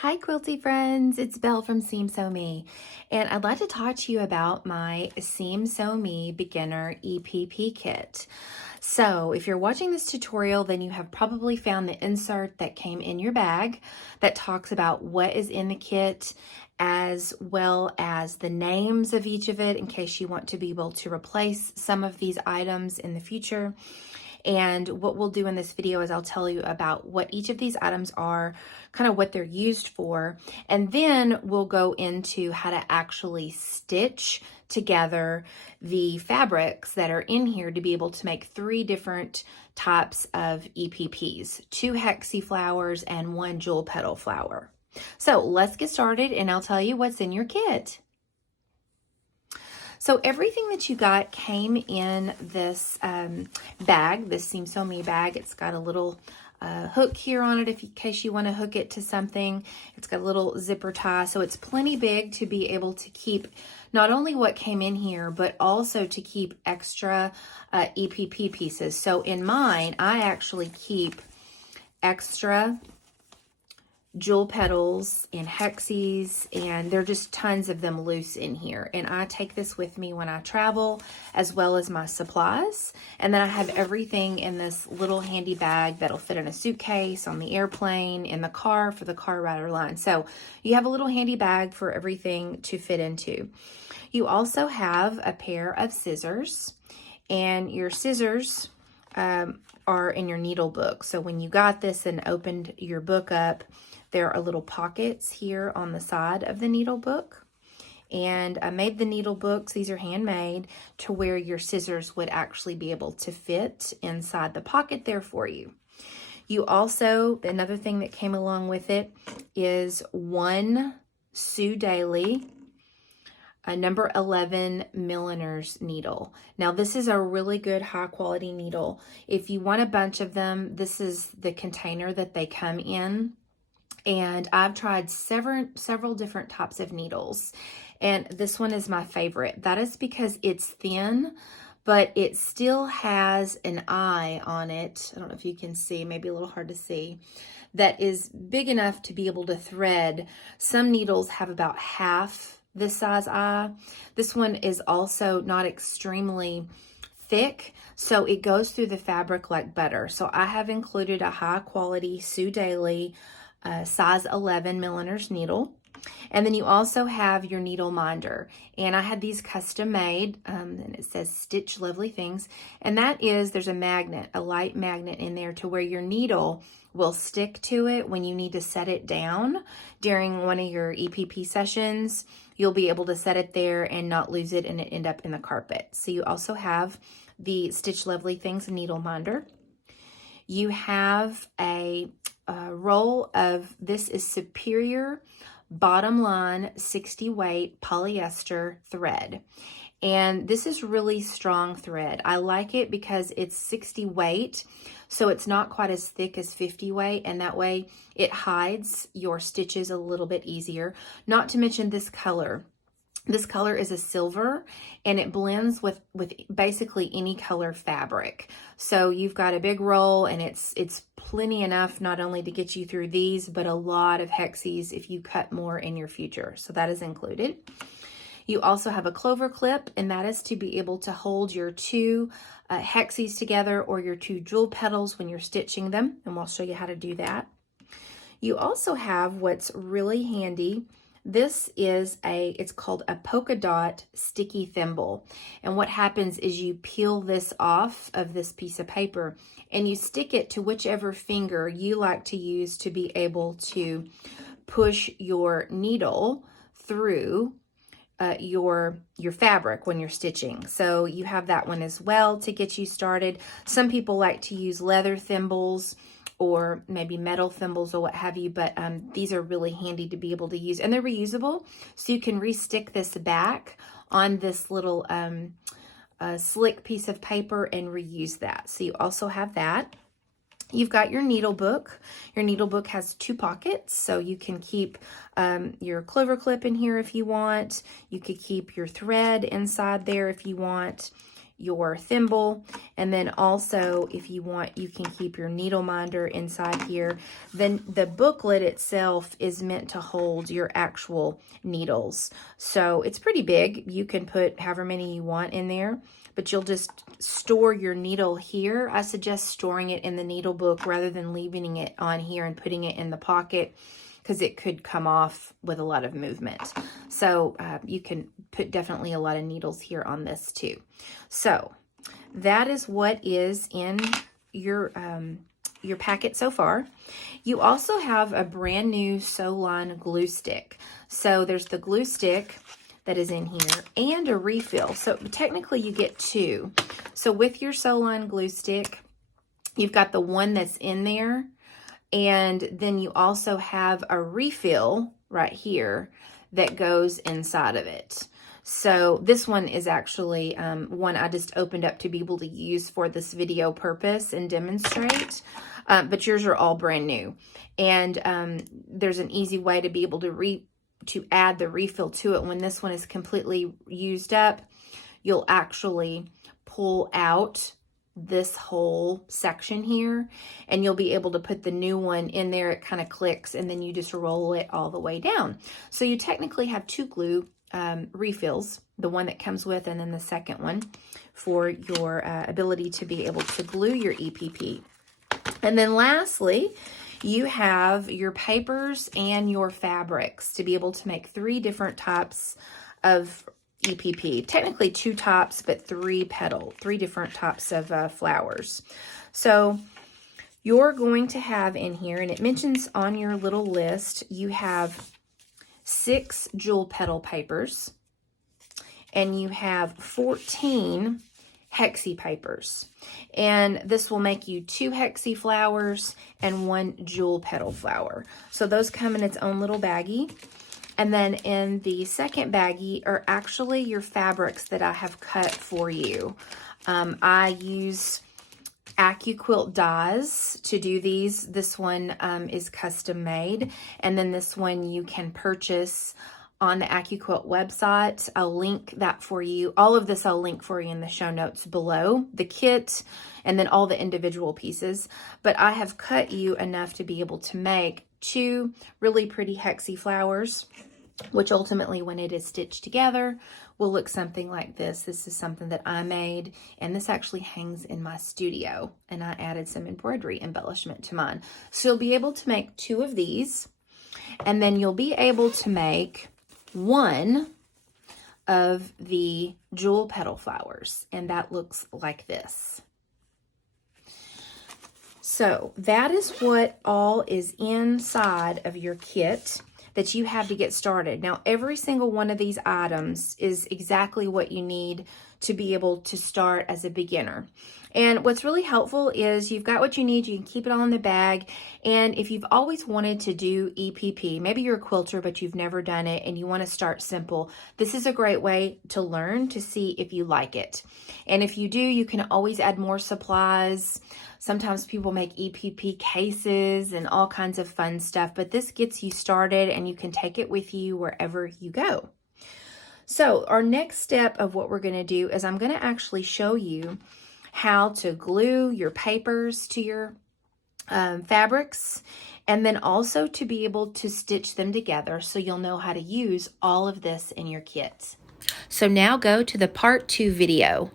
Hi quilty friends, it's Belle from Seam Sew Me, and I'd like to talk to you about my Seam Sew Me Beginner EPP kit. So if you're watching this tutorial, then you have probably found the insert that came in your bag that talks about what is in the kit, as well as the names of each of it in case you want to be able to replace some of these items in the future. And what we'll do in this video is I'll tell you about what each of these items are, kind of what they're used for, and then we'll go into how to actually stitch together the fabrics that are in here to be able to make 3 different types of EPPs, 2 hexie flowers and 1 jewel petal flower. So let's get started and I'll tell you what's in your kit. So everything that you got came in this bag, this Seam Sew Me bag. It's got a little hook here on it in case you want to hook it to something. It's got a little zipper tie, so it's plenty big to be able to keep not only what came in here, but also to keep extra EPP pieces. So in mine, I actually keep extra jewel petals and hexies, and there are just tons of them loose in here, and I take this with me when I travel, as well as my supplies. And then I have everything in this little handy bag that'll fit in a suitcase, on the airplane, in the car for the car ride or line. So you have a little handy bag for everything to fit into. You also have a pair of scissors, and your scissors are in your needle book. So when you got this and opened your book up, there are little pockets here on the side of the needle book. And I made the needle books, these are handmade, to where your scissors would actually be able to fit inside the pocket there for you. You also, another thing that came along with it is 1 Sew Daily a number 11 milliner's needle. Now this is a really good high quality needle. If you want a bunch of them, this is the container that they come in. And I've tried several different types of needles, and this one is my favorite. That is because it's thin, but it still has an eye on it. I don't know if you can see, maybe a little hard to see, that is big enough to be able to thread. Some needles have about half this size eye. This one is also not extremely thick, so it goes through the fabric like butter. So I have included a high quality Sew Daily size 11 milliner's needle. And then you also have your needle minder. And I had these custom made, and it says Stitch Lovely Things. And that is, there's a magnet, a light magnet in there to where your needle will stick to it when you need to set it down during one of your EPP sessions. You'll be able to set it there and not lose it and it end up in the carpet. So you also have the Stitch Lovely Things needle minder. You have a roll of, this is Superior Bottom Line 60 weight polyester thread. And this is really strong thread. I like it because it's 60 weight, so it's not quite as thick as 50 weight, and that way it hides your stitches a little bit easier. Not to mention this color. This color is a silver, and it blends with basically any color fabric. So you've got a big roll, and it's plenty enough not only to get you through these, but a lot of hexies if you cut more in your future. So that is included. You also have a clover clip, and that is to be able to hold your 2 hexies together, or your 2 jewel petals when you're stitching them, and we'll show you how to do that. You also have what's really handy. This is it's called a polka dot sticky thimble. And what happens is you peel this off of this piece of paper and you stick it to whichever finger you like to use to be able to push your needle through your fabric when you're stitching. So you have that one as well to get you started. Some people like to use leather thimbles or maybe metal thimbles or what have you, but these are really handy to be able to use, and they're reusable, so you can re-stick this back on this little slick piece of paper and reuse that. So you also have that. You've got your needle book. Your needle book has 2 pockets, so you can keep your clover clip in here if you want. You could keep your thread inside there if you want. your thimble, and then also if you want, you can keep your needle minder inside here. Then the booklet itself is meant to hold your actual needles, so it's pretty big. You can put however many you want in there, but you'll just store your needle here. I suggest storing it in the needle book rather than leaving it on here and putting it in the pocket, because it could come off with a lot of movement. So you can put definitely a lot of needles here on this too. So that is what is in your packet so far. You also have a brand new Sew-Line glue stick. So there's the glue stick that is in here and a refill. So technically you get two. So with your Sew-Line glue stick, you've got the one that's in there, and then you also have a refill right here that goes inside of it. So this one is actually one I just opened up to be able to use for this video purpose and demonstrate. But yours are all brand new. And there's an easy way to be able to add the refill to it. When this one is completely used up, you'll actually pull out this whole section here, and you'll be able to put the new one in there. It kind of clicks, and then you just roll it all the way down. So you technically have two glue refills, the one that comes with, and then the second one for your ability to be able to glue your EPP. And then lastly, you have your papers and your fabrics to be able to make 3 different types of EPP. Technically 2 tops, but 3 different types of flowers. So you're going to have in here, and it mentions on your little list, you have 6 jewel petal papers, and you have 14 hexie papers. And this will make you 2 hexie flowers and 1 jewel petal flower. So those come in its own little baggie. And then in the second baggie are actually your fabrics that I have cut for you. I use AccuQuilt dies to do these. This one is custom made. And then this one you can purchase on the AccuQuilt website. I'll link that for you. All of this I'll link for you in the show notes below. The kit and then all the individual pieces. But I have cut you enough to be able to make 2 really pretty hexie flowers, which ultimately when it is stitched together will look something like this. This is something that I made, and this actually hangs in my studio, and I added some embroidery embellishment to mine. So you'll be able to make 2 of these, and then you'll be able to make 1 of the jewel petal flowers, and that looks like this. So that is what all is inside of your kit that you have to get started. Now, every single one of these items is exactly what you need to be able to start as a beginner. And what's really helpful is you've got what you need. You can keep it all in the bag. And if you've always wanted to do EPP, maybe you're a quilter, but you've never done it and you want to start simple, this is a great way to learn to see if you like it. And if you do, you can always add more supplies. Sometimes people make EPP cases and all kinds of fun stuff, but this gets you started and you can take it with you wherever you go. So our next step of what we're going to do is I'm going to actually show you how to glue your papers to your fabrics, and then also to be able to stitch them together so you'll know how to use all of this in your kit. So now go to the part 2 video.